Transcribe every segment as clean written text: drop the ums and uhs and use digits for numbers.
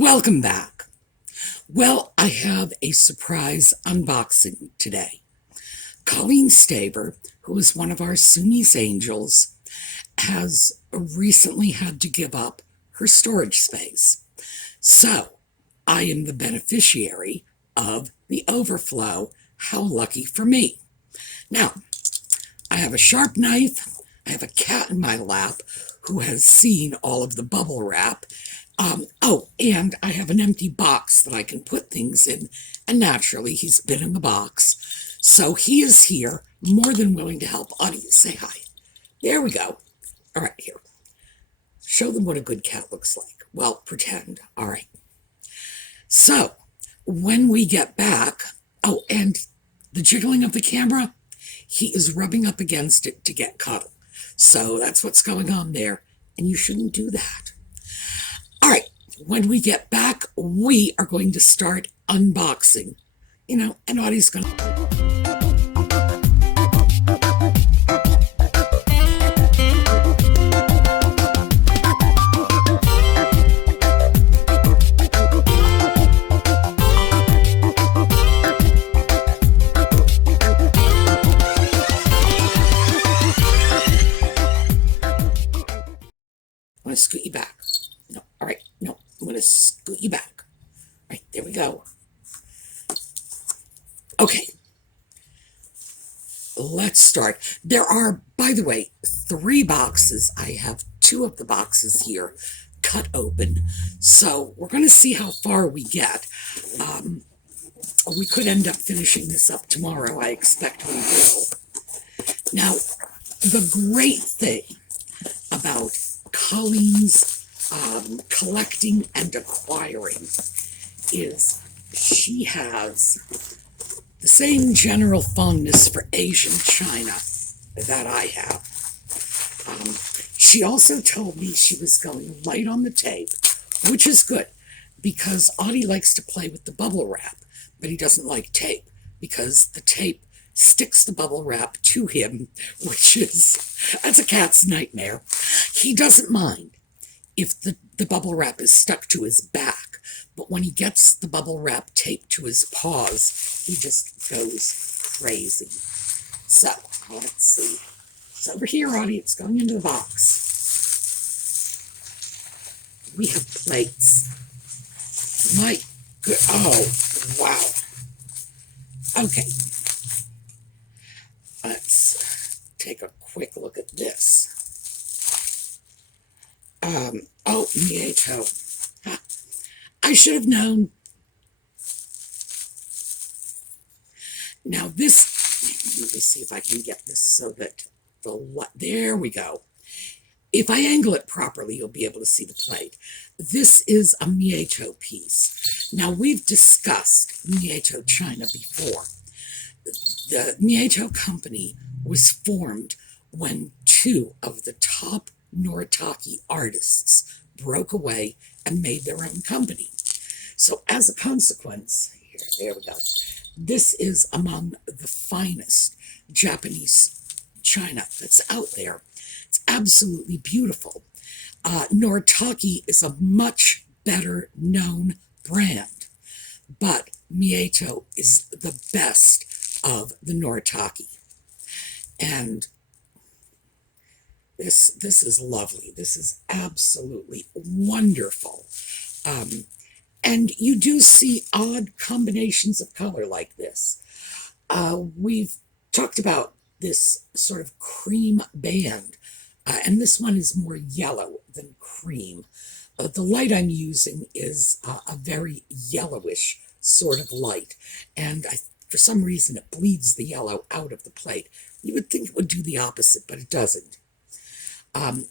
Welcome back. Well, I have a surprise unboxing today. Colleen Staver, who is one of our Sumi's angels, has recently had to give up her storage space. So, I am the beneficiary of the overflow. How lucky for me. Now, I have a sharp knife. I have a cat in my lap who has seen all of the bubble wrap. And I have an empty box that I can put things in. And naturally, he's been in the box. So he is here, more than willing to help. Audience, say hi. There we go. All right, here. Show them what a good cat looks like. Well, pretend. All right. So, when we get back, and the jiggling of the camera, he is rubbing up against it to get cuddle. So that's what's going on there, and you shouldn't do that. All right, when we get back, we are going to start unboxing. And Audie's going to... I'm going to scoot you back. No, all right, no, I'm going to scoot you back. All right, there we go. Okay, let's start. There are, by the way, 3 boxes. I have 2 of the boxes here cut open. So we're going to see how far we get. We could end up finishing this up tomorrow. I expect we will. Now, the great thing about Colleen's collecting and acquiring is she has the same general fondness for Asian china that I have. She also told me she was going light on the tape, which is good because Audie likes to play with the bubble wrap, but he doesn't like tape because the tape sticks the bubble wrap to him, that's a cat's nightmare. He doesn't mind if the bubble wrap is stuck to his back, but when he gets the bubble wrap taped to his paws, he just goes crazy. So, let's see. It's over here, Audie. It's going into the box. We have plates. My good, oh, wow. Okay. Let's take a quick look at this. Mieto. I should have known. Now this, let me see if I can get this so that there we go. If I angle it properly, you'll be able to see the plate. This is a Mieto piece. Now we've discussed Mieto China before. The Mieto company was formed when 2 of the top Noritake artists broke away and made their own company. So as a consequence, there we go. This is among the finest Japanese china that's out there. It's absolutely beautiful. Noritake is a much better known brand, but Mieto is the best of the Noritake. And this is lovely. This is absolutely wonderful. And you do see odd combinations of color like this. We've talked about this sort of cream band, and this one is more yellow than cream. The light I'm using is a very yellowish sort of light, and for some reason it bleeds the yellow out of the plate. You would think it would do the opposite, but it doesn't.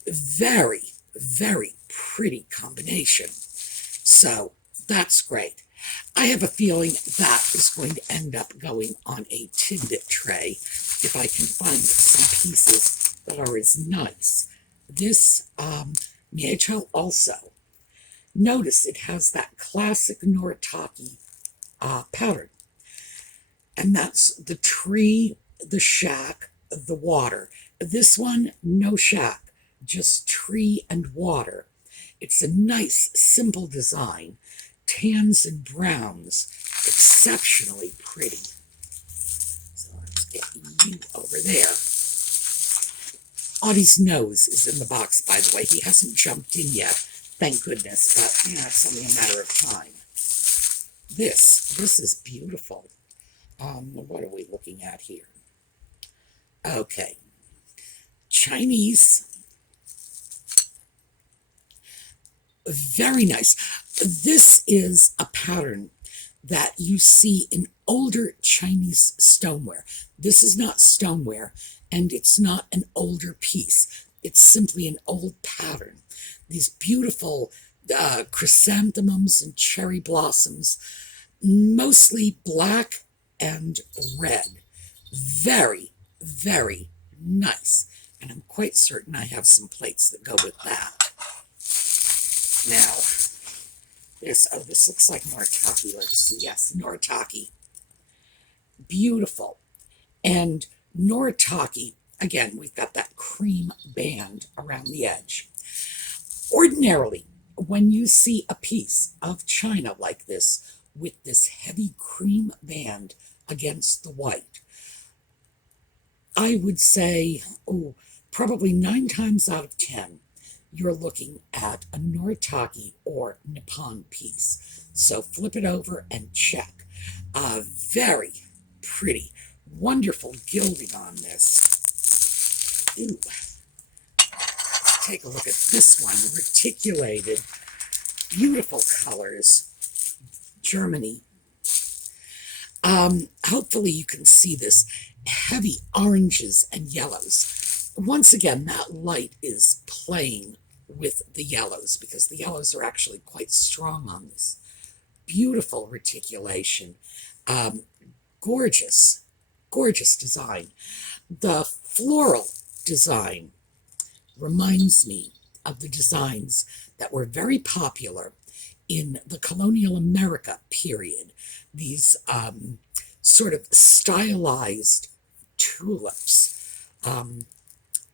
Very, very pretty combination. So that's great. I have a feeling that is going to end up going on a tidbit tray if I can find some pieces that are as nice. This Mieto also. Notice it has that classic Noritake pattern. And that's the tree, the shack, the water. This one, no shack, just tree and water. It's a nice, simple design. Tans and browns, exceptionally pretty. So let's get you over there. Audie's nose is in the box, by the way. He hasn't jumped in yet, thank goodness, but it's only a matter of time. This is beautiful. What are we looking at here? Okay. Chinese. Very nice. This is a pattern that you see in older Chinese stoneware. This is not stoneware, and it's not an older piece. It's simply an old pattern. These beautiful chrysanthemums and cherry blossoms, mostly black and red. Very, very nice. And I'm quite certain I have some plates that go with that. Now, this looks like Noritake. Let's see. Yes, Noritake. Beautiful. And Noritake, again, we've got that cream band around the edge. Ordinarily, when you see a piece of china like this with this heavy cream band against the white, I would say, probably 9 times out of 10, you're looking at a Noritake or Nippon piece. So flip it over and check. Very pretty, wonderful gilding on this. Ooh. Let's take a look at this one. Reticulated, beautiful colors. Germany. Hopefully you can see this. Heavy oranges and yellows. Once again, that light is playing with the yellows because the yellows are actually quite strong on this. Beautiful reticulation. Gorgeous, gorgeous design. The floral design reminds me of the designs that were very popular in the colonial America period. These sort of stylized tulips.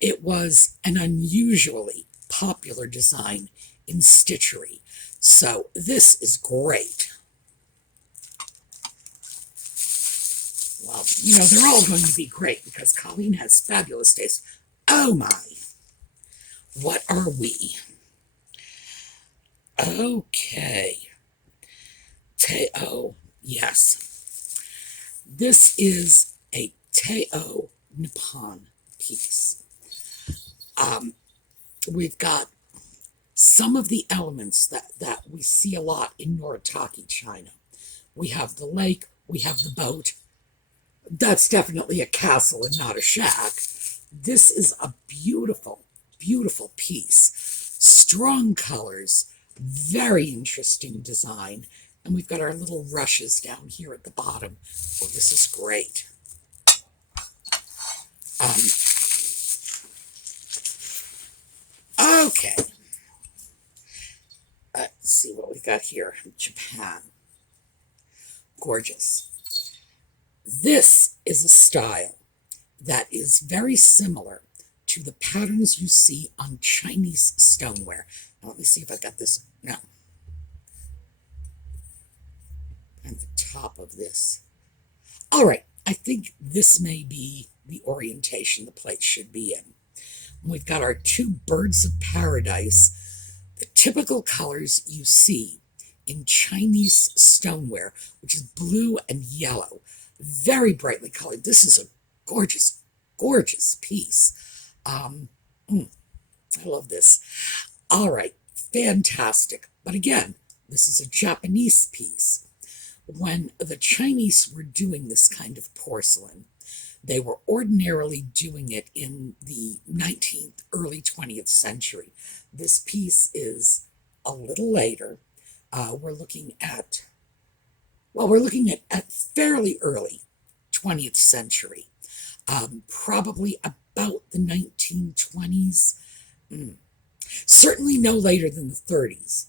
It was an unusually popular design in stitchery. So this is great. Well, they're all going to be great because Colleen has fabulous taste. Oh my. What are we? Okay. Teo, yes. This is a Teo Nippon piece. We've got some of the elements that we see a lot in Noritake china. We have the lake, we have the boat. That's definitely a castle and not a shack. This is a beautiful, beautiful piece. Strong colors, very interesting design. And we've got our little rushes down here at the bottom. Oh, this is great. Okay. Let's see what we got here. Japan. Gorgeous. This is a style that is very similar to the patterns you see on Chinese stoneware. Now, let me see if I got this. No. And the top of this. All right. I think this may be the orientation the plate should be in. We've got our 2 birds of paradise, the typical colors you see in Chinese stoneware, which is blue and yellow, very brightly colored. This is a gorgeous, gorgeous piece. I love this. All right, fantastic. But again, this is a Japanese piece. When the Chinese were doing this kind of porcelain, they were ordinarily doing it in the 19th, early 20th century. This piece is a little later. We're looking at fairly early 20th century, probably about the 1920s, certainly no later than the 30s.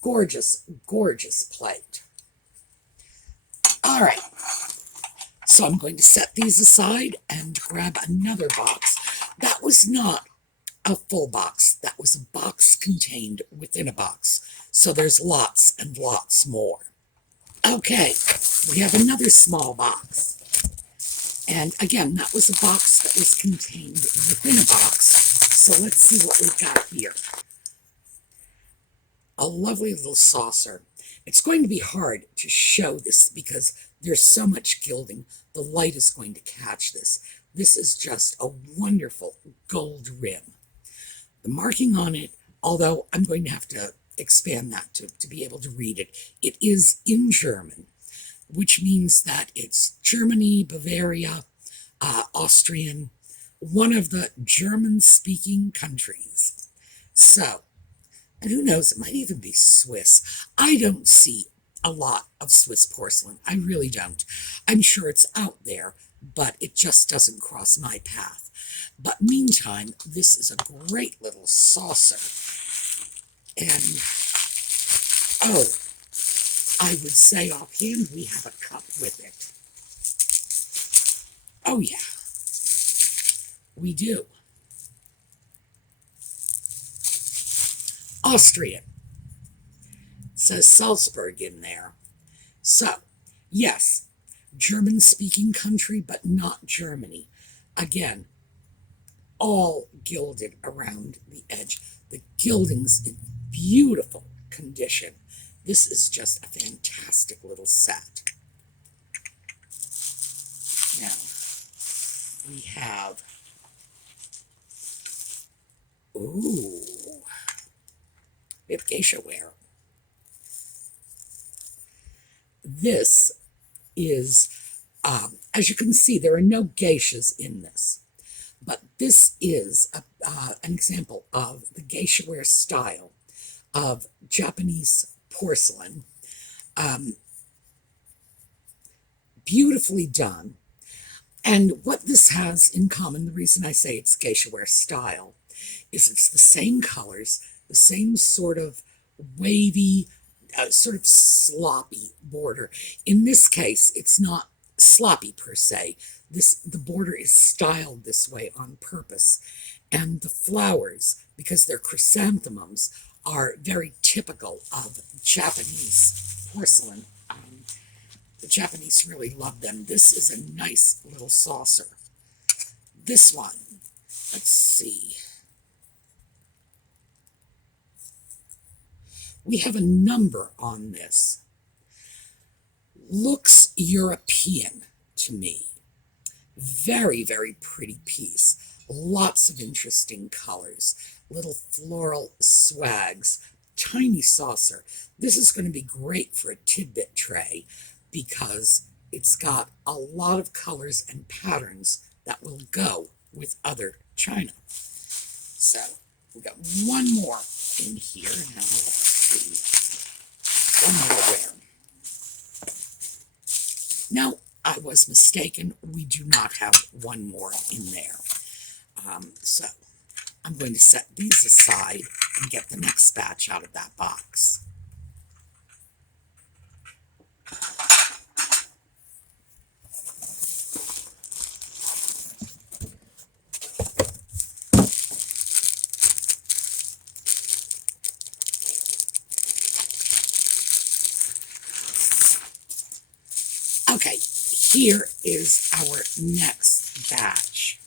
Gorgeous, gorgeous plate. All right. So I'm going to set these aside and grab another box. That was not a full box. that was a box contained within a box. So there's lots and lots more. Okay, we have another small box. And again, that was a box that was contained within a box. So let's see what we've got here. A lovely little saucer. It's going to be hard to show this because there's so much gilding. The light is going to catch this. This is just a wonderful gold rim. The marking on it, although I'm going to have to expand that to be able to read it, it is in German, which means that it's Germany, Bavaria, Austrian, one of the German-speaking countries. So, and who knows, it might even be Swiss. I don't see a lot of Swiss porcelain. I really don't. I'm sure it's out there, but it just doesn't cross my path. But meantime, this is a great little saucer. And, oh, I would say offhand we have a cup with it. Oh, yeah, we do. Austrian. It says Salzburg in there. So, yes, German-speaking country, but not Germany. Again, all gilded around the edge. The gilding's in beautiful condition. This is just a fantastic little set. Now, we have, ooh, we have geisha ware. This is, as you can see, there are no geishas in this, but this is an example of the geisha ware style of Japanese porcelain. Beautifully done. And what this has in common, the reason I say it's geisha ware style, is it's the same colors, the same sort of wavy, sort of sloppy border. In this case, it's not sloppy per se. The border is styled this way on purpose. And the flowers, because they're chrysanthemums, are very typical of Japanese porcelain. The Japanese really love them. This is a nice little saucer. This one, let's see. We have a number on this. Looks European to me. Very, very pretty piece. Lots of interesting colors. Little floral swags. Tiny saucer. This is going to be great for a tidbit tray because it's got a lot of colors and patterns that will go with other china. So we've got one more in here. Now let's see. One more ware. No, I was mistaken. We do not have one more in there. So I'm going to set these aside and get the next batch out of that box. Okay, here is our next batch.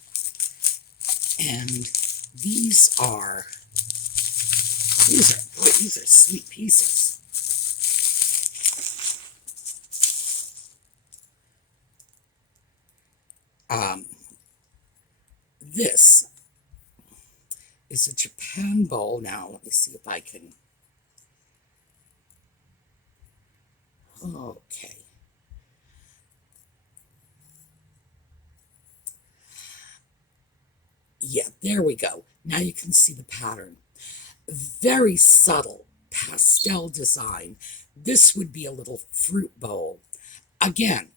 And these are sweet pieces. This is a Japan bowl. Now, let me see if I can. Okay. Yeah, there we go. Now you can see the pattern. Very subtle pastel design. This would be a little fruit bowl. Again,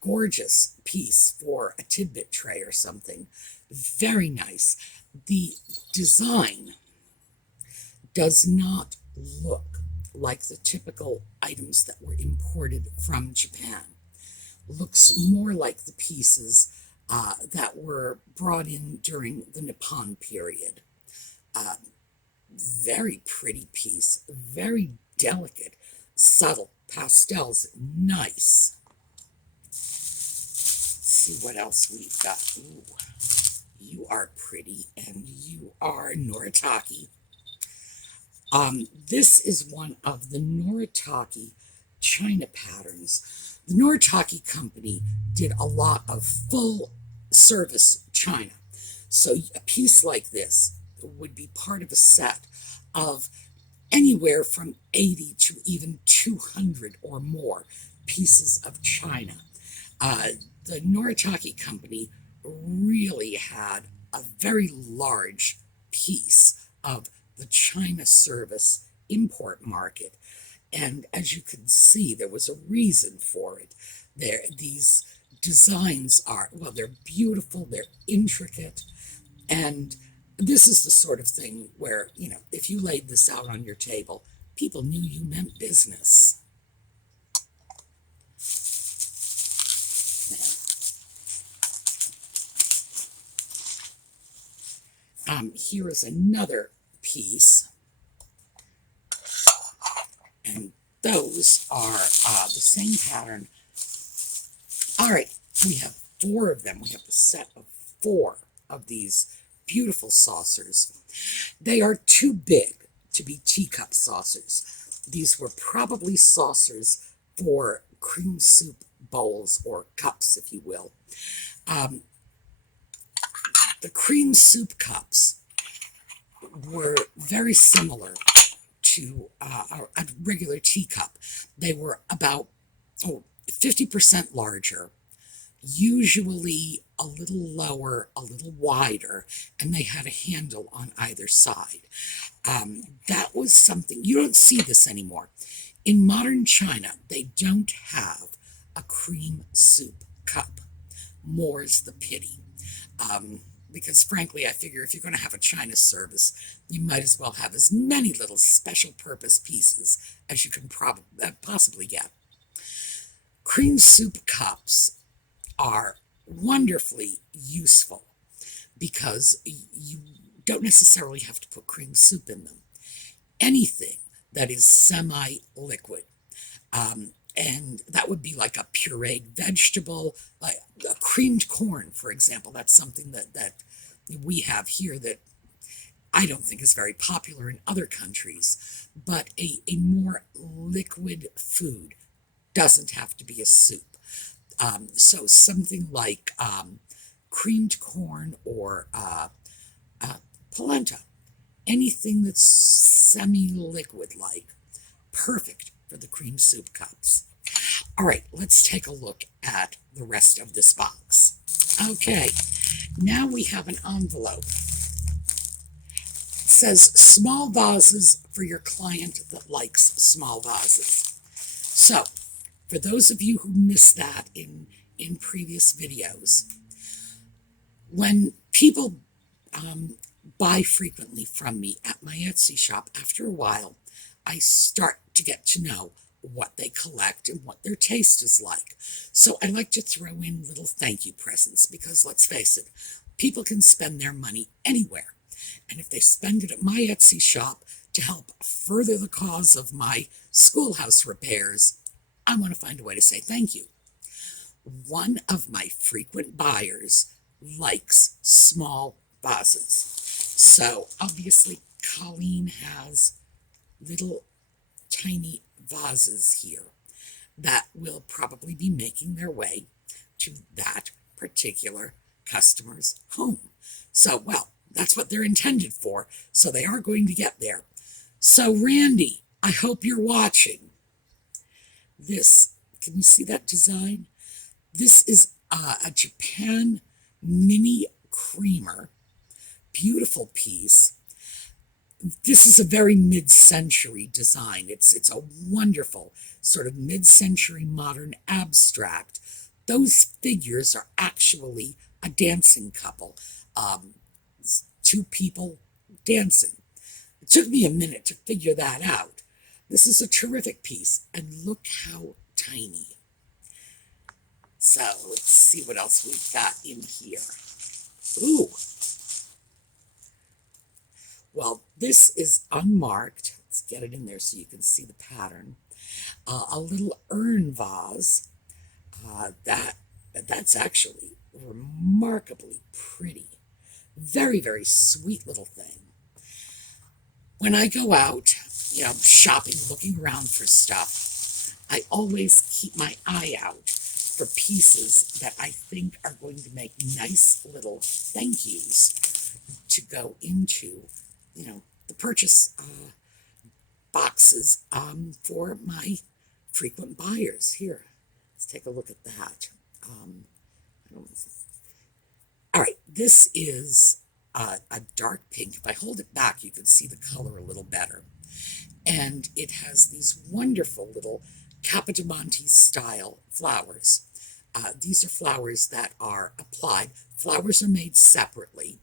gorgeous piece for a tidbit tray or something. Very nice. The design does not look like the typical items that were imported from Japan. Looks more like the pieces that were brought in during the Nippon period. Very pretty piece, very delicate, subtle pastels, nice. Let's see what else we've got. Ooh, you are pretty, and you are Noritake. This is one of the Noritake China patterns. The Noritake company did a lot of full service China. So a piece like this would be part of a set of anywhere from 80 to even 200 or more pieces of china. The Noritake company really had a very large piece of the China service import market. And as you can see, there was a reason for it. These designs are, well, they're beautiful, they're intricate, and this is the sort of thing where, if you laid this out on your table, people knew you meant business. Here is another piece, and those are the same pattern. All right, we have 4 of them. We have a set of 4 of these beautiful saucers. They are too big to be teacup saucers. These were probably saucers for cream soup bowls or cups, if you will. The cream soup cups were very similar to a regular teacup. They were about 50% larger, usually a little lower, a little wider, and they had a handle on either side. That was something, you don't see this anymore. In modern China, they don't have a cream soup cup. More's the pity. Because frankly, I figure if you're going to have a China service, you might as well have as many little special purpose pieces as you can possibly get. Cream soup cups are wonderfully useful because you don't necessarily have to put cream soup in them. Anything that is semi-liquid, and that would be like a pureed vegetable, like a creamed corn, for example. That's something that we have here that I don't think is very popular in other countries. But a more liquid food doesn't have to be a soup. So something like creamed corn or polenta, anything that's semi-liquid like, perfect for the cream soup cups. All right, let's take a look at the rest of this box. Okay, now we have an envelope. It says small vases for your client that likes small vases. So, for those of you who missed that in previous videos, when people buy frequently from me at my Etsy shop, after a while, I start to get to know what they collect and what their taste is like. So I like to throw in little thank you presents because, let's face it, people can spend their money anywhere. And if they spend it at my Etsy shop to help further the cause of my schoolhouse repairs, I want to find a way to say thank you. One of my frequent buyers likes small vases. So obviously Colleen has little tiny vases here that will probably be making their way to that particular customer's home. So, well, that's what they're intended for. So they are going to get there. So Randy, I hope you're watching. This, can you see that design? This is a Japan mini creamer. Beautiful piece. This is a very mid-century design. It's a wonderful sort of mid-century modern abstract. Those figures are actually a dancing couple. 2 people dancing. It took me a minute to figure that out. This is a terrific piece, and look how tiny. So let's see what else we've got in here. Ooh. Well, this is unmarked. Let's get it in there so you can see the pattern. A little urn vase. That's actually remarkably pretty. Very, very sweet little thing. When I go out, shopping, looking around for stuff, I always keep my eye out for pieces that I think are going to make nice little thank yous to go into, the purchase boxes for my frequent buyers. Here, let's take a look at that. All right, this is a dark pink. If I hold it back, you can see the color a little better. And it has these wonderful little Capodimonte style flowers. These are flowers that are applied. Flowers are made separately.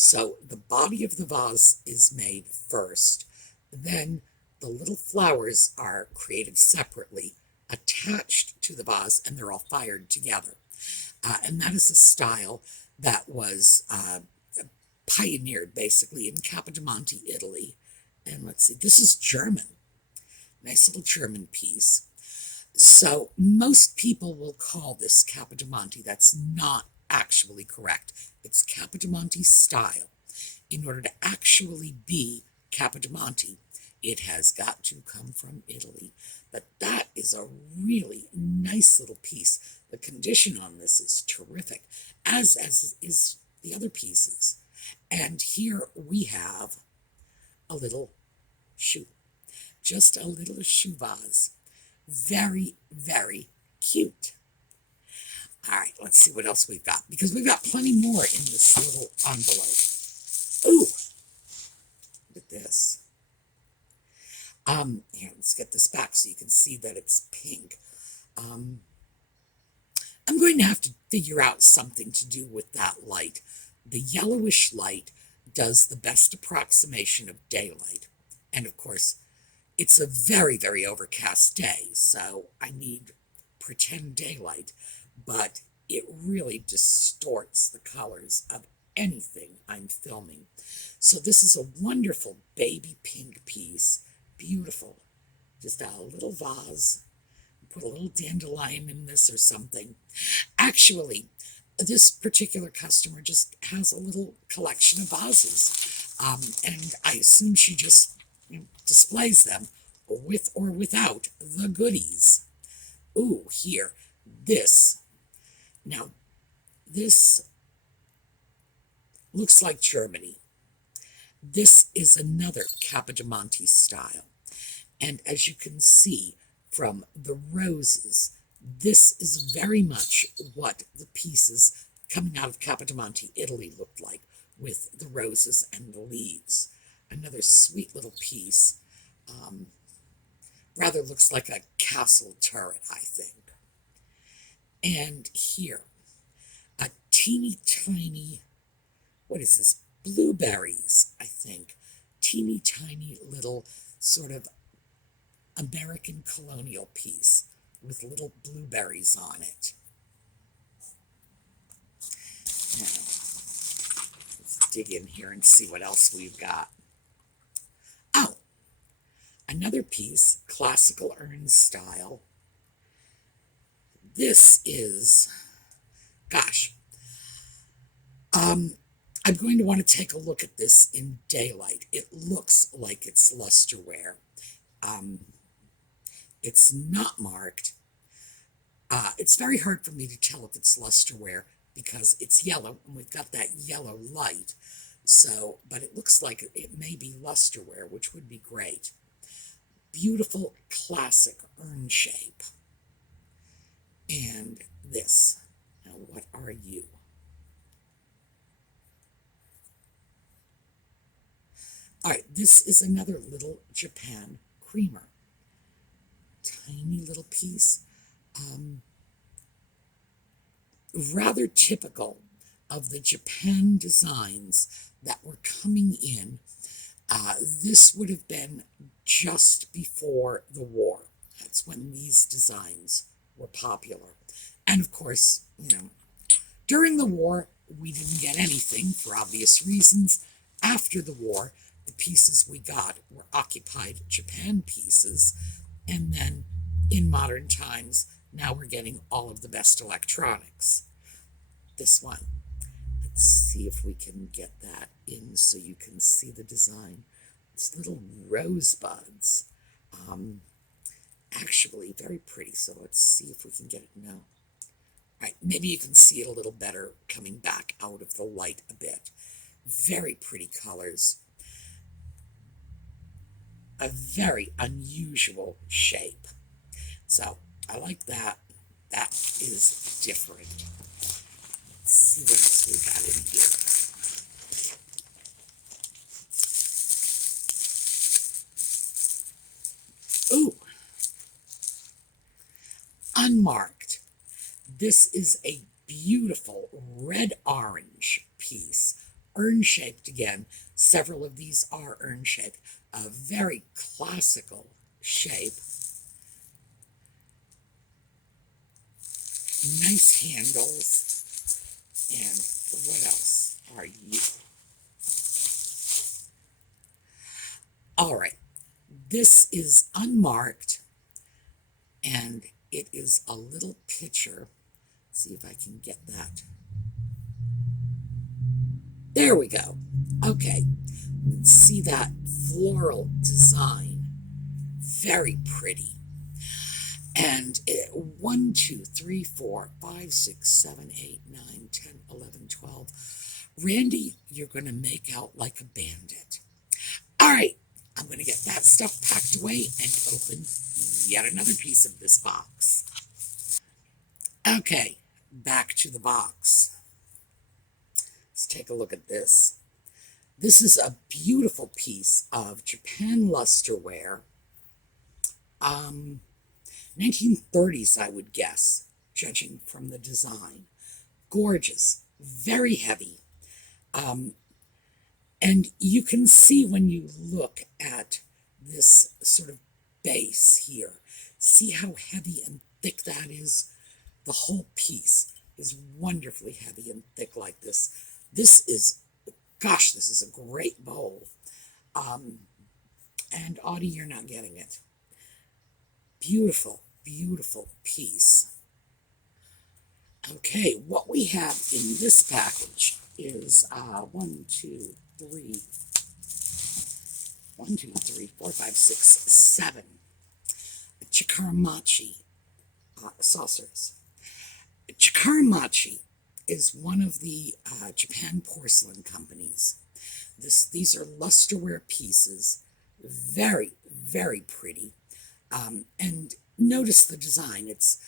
So the body of the vase is made first. Then the little flowers are created separately, attached to the vase, and they're all fired together. And that is a style that was pioneered basically in Capodimonte, Italy. And let's see, this is German. Nice little German piece. So most people will call this Capodimonte. That's not actually correct. It's Capodimonte style. In order to actually be Capodimonte, it has got to come from Italy. But that is a really nice little piece. The condition on this is terrific, as is the other pieces. And here we have a little shoe. Just a little shoe vase. Very, very cute. All right, let's see what else we've got, because we've got plenty more in this little envelope. Ooh, look at this. Here, let's get this back so you can see that it's pink. I'm going to have to figure out something to do with that light. The yellowish light does the best approximation of daylight. And of course, it's a very, very overcast day, so I need pretend daylight, but it really distorts the colors of anything I'm filming. So this is a wonderful baby pink piece. Beautiful. Just a little vase. Put a little dandelion in this or something. Actually, this particular customer just has a little collection of vases. And I assume she just displays them with or without the goodies. Ooh, here. This. Now, this looks like Germany. This is another Capodimonte style. And as you can see from the roses, this is very much what the pieces coming out of Capodimonte, Italy looked like, with the roses and the leaves. Another sweet little piece. Rather looks like a castle turret, I think. And here, a teeny tiny, what is this? Blueberries, I think. Teeny tiny little sort of American colonial piece with little blueberries on it. Now, let's dig in here and see what else we've got. Oh, another piece, classical urn style. This is, gosh, I'm going to want to take a look at this in daylight. It looks like it's lusterware. It's not marked. It's very hard for me to tell if it's lusterware because it's yellow and we've got that yellow light. So, but it looks like it may be lusterware, which would be great. Beautiful classic urn shape. And this. Now, what are you? All right, this is another little Japan creamer. Tiny little piece. Rather typical of the Japan designs that were coming in. This would have been just before the war. That's when these designs were popular. And of course, during the war, we didn't get anything for obvious reasons. After the war, the pieces we got were occupied Japan pieces, and then in modern times, now we're getting all of the best electronics. This one, let's see if we can get that in so you can see the design. It's little rosebuds. Actually very pretty, so let's see if we can get it now. All right, maybe you can see it a little better coming back out of the light a bit. Very pretty colors. A very unusual shape. So I like that. That is different. Let's see what else we got in here. Ooh. Unmarked. This is a beautiful red-orange piece, urn-shaped again. Several of these are urn-shaped. A very classical shape. Nice handles. And what else are you? All right. This is unmarked, and it is a little picture. Let's see if I can get that. There we go. Okay. See that floral design. Very pretty. And 1, 2, 3, 4, 5, 6, 7, 8, 9, 10, 11, 12. Randy, you're going to make out like a bandit. All right, I'm going to get that stuff packed away and open yet another piece of this box. Okay, back to the box. Let's take a look at this. This is a beautiful piece of Japan lusterware. 1930s, I would guess, judging from the design. Gorgeous, very heavy. And you can see when you look at this sort of base here, see how heavy and thick that is? The whole piece is wonderfully heavy and thick like this. This is, gosh, this is a great bowl. And Audie, you're not getting it. Beautiful, beautiful piece. Okay, what we have in this package is 1, 2, 3, 4, 5, 6, 7 Chikara-machi saucers. Chikara-machi is one of the Japan porcelain companies. These are lusterware pieces, very, very pretty. And notice the design. It's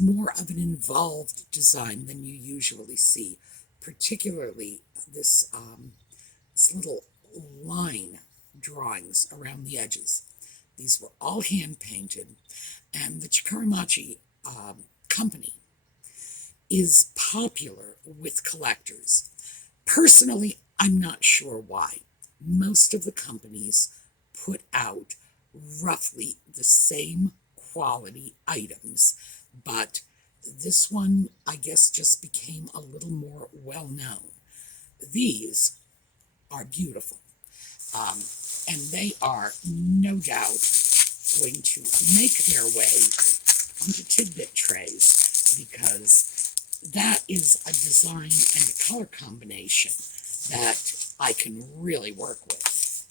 more of an involved design than you usually see, particularly this little line drawings around the edges. These were all hand painted, and the Chikara-machi company is popular with collectors. Personally, I'm not sure why. Most of the companies put out roughly the same quality items, but this one, I guess, just became a little more well-known. These are beautiful, and they are no doubt going to make their way onto tidbit trays, because that is a design and a color combination that I can really work with.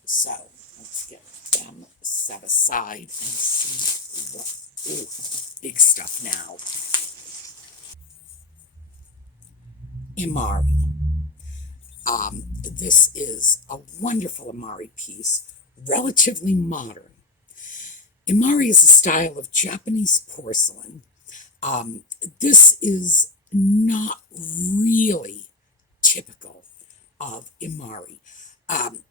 So let's get them set aside and see what, ooh, big stuff now. Imari. This is a wonderful Imari piece, relatively modern. Imari is a style of Japanese porcelain. This is not really typical of Imari.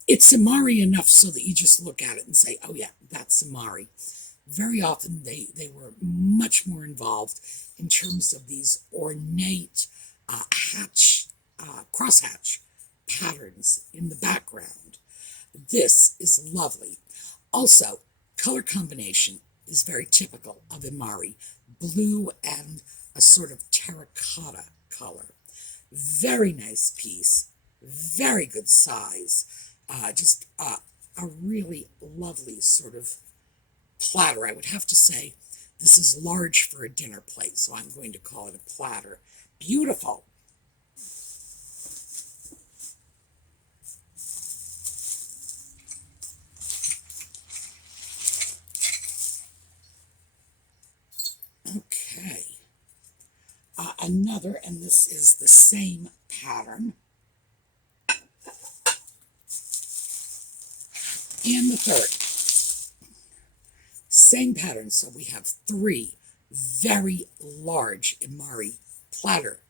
It's Imari enough so that you just look at it and say, oh yeah, that's Imari. Very often they were much more involved in terms of these ornate crosshatch patterns in the background. This is lovely. Also, color combination is very typical of Imari. Blue and a sort of terracotta color. Very nice piece. Very good size. Just a really lovely sort of platter. I would have to say this is large for a dinner plate, so I'm going to call it a platter. Beautiful. Okay. Another, and this is the same pattern. And the third. Same pattern, so we have three very large Imari platter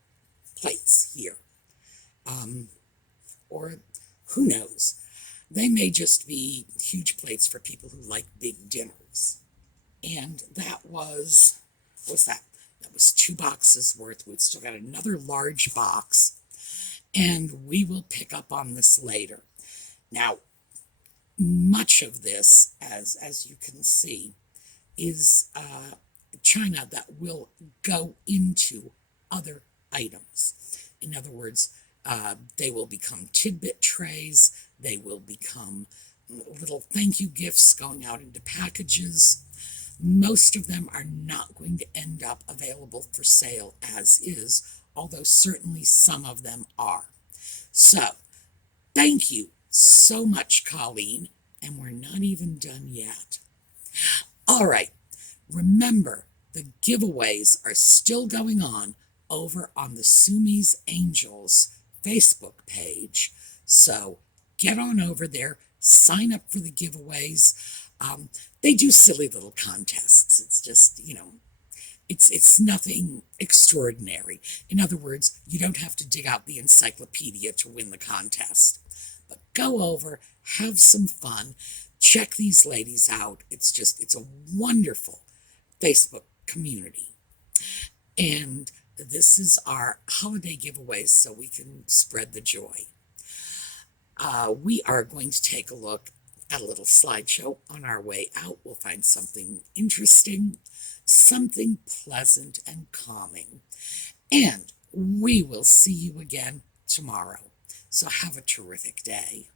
plates here. Or who knows? They may just be huge plates for people who like big dinners. And that was, what's that? That was 2 boxes worth. We've still got another large box, and we will pick up on this later. Now, much of this, as you can see, is china that will go into other items. In other words, they will become tidbit trays. They will become little thank you gifts going out into packages. Most of them are not going to end up available for sale as is, although certainly some of them are. So, thank you so much, Colleen, and we're not even done yet. All right, remember, the giveaways are still going on over on the Sumi's Angels Facebook page. So get on over there, sign up for the giveaways. They do silly little contests. It's just, it's nothing extraordinary. In other words, you don't have to dig out the encyclopedia to win the contest. But go over, have some fun, check these ladies out. It's a wonderful Facebook community. And this is our holiday giveaways so we can spread the joy. We are going to take a look at a little slideshow on our way out. We'll find something interesting, something pleasant and calming. And we will see you again tomorrow. So have a terrific day.